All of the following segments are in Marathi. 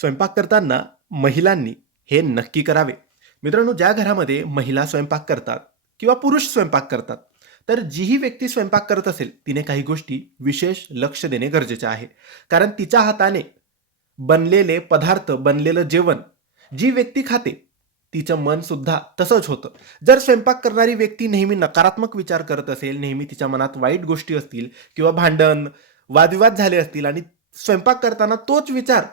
स्वयंपाक करताना महिलांनी हे नक्की करावे. मित्रांनो, ज्या घरामध्ये महिला स्वयंपाक करतात किंवा पुरुष स्वयंपाक करतात, तर जीही व्यक्ती स्वयंपाक करत असेल, तिने काही गोष्टी विशेष लक्ष देणे गरजेचे आहे. कारण तिच्या हाताने बनलेले पदार्थ, बनलेलं जेवण जी व्यक्ती खाते, तिचं मन सुद्धा तसंच होतं. जर स्वयंपाक करणारी व्यक्ती नेहमी नकारात्मक विचार करत असेल, नेहमी तिच्या मनात वाईट गोष्टी असतील किंवा भांडण, वादविवाद झाले असतील आणि स्वयंपाक करताना तोच विचार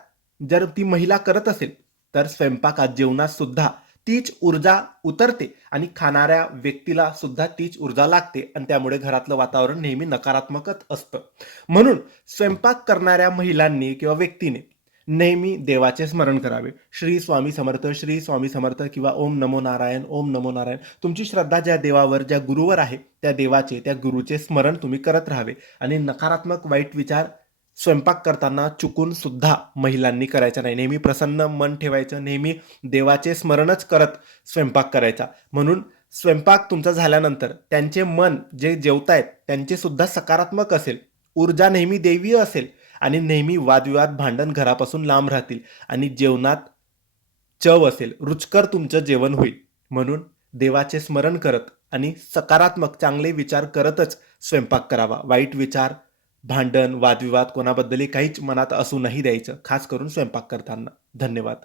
जर ती महिला करत असेल, तर स्वयंपाकात, जेवणात सुद्धा तीच ऊर्जा उतरते आणि खाणाऱ्या व्यक्तीला सुद्धा तीच ऊर्जा लागते आणि त्यामुळे घरातलं वातावरण नेहमी नकारात्मकच असतं. म्हणून स्वयंपाक करणाऱ्या महिलांनी किंवा व्यक्तीने नेहमी देवाचे स्मरण करावे. श्री स्वामी समर्थ, श्री स्वामी समर्थ किंवा ओम नमो नारायण, ओम नमो नारायण. तुमची श्रद्धा ज्या देवावर, ज्या गुरुवर आहे, त्या देवाचे, त्या गुरुचे स्मरण तुम्ही करत राहावे आणि नकारात्मक वाईट विचार स्वयंपाक करताना चुकून सुद्धा महिलांनी करायचा नाही. नेहमी प्रसन्न मन ठेवायचं, नेहमी देवाचे स्मरणच करत स्वयंपाक करायचा. म्हणून स्वयंपाक तुमचा झाल्यानंतर त्यांचे मन जे जेवतायत त्यांचे सुद्धा सकारात्मक असेल, ऊर्जा नेहमी दैवीय असेल आणि नेहमी वादविवाद, भांडण घरापासून लांब राहतील आणि जेवणात चव असेल, रुचकर तुमचं जेवण होईल. म्हणून देवाचे स्मरण करत आणि सकारात्मक चांगले विचार करतच स्वयंपाक करावा. वाईट विचार, भांडण, वादविवाद कोणाबद्दलही काहीच मनात असू नाही द्यायचं, खास करून स्वयंपाक करताना. धन्यवाद.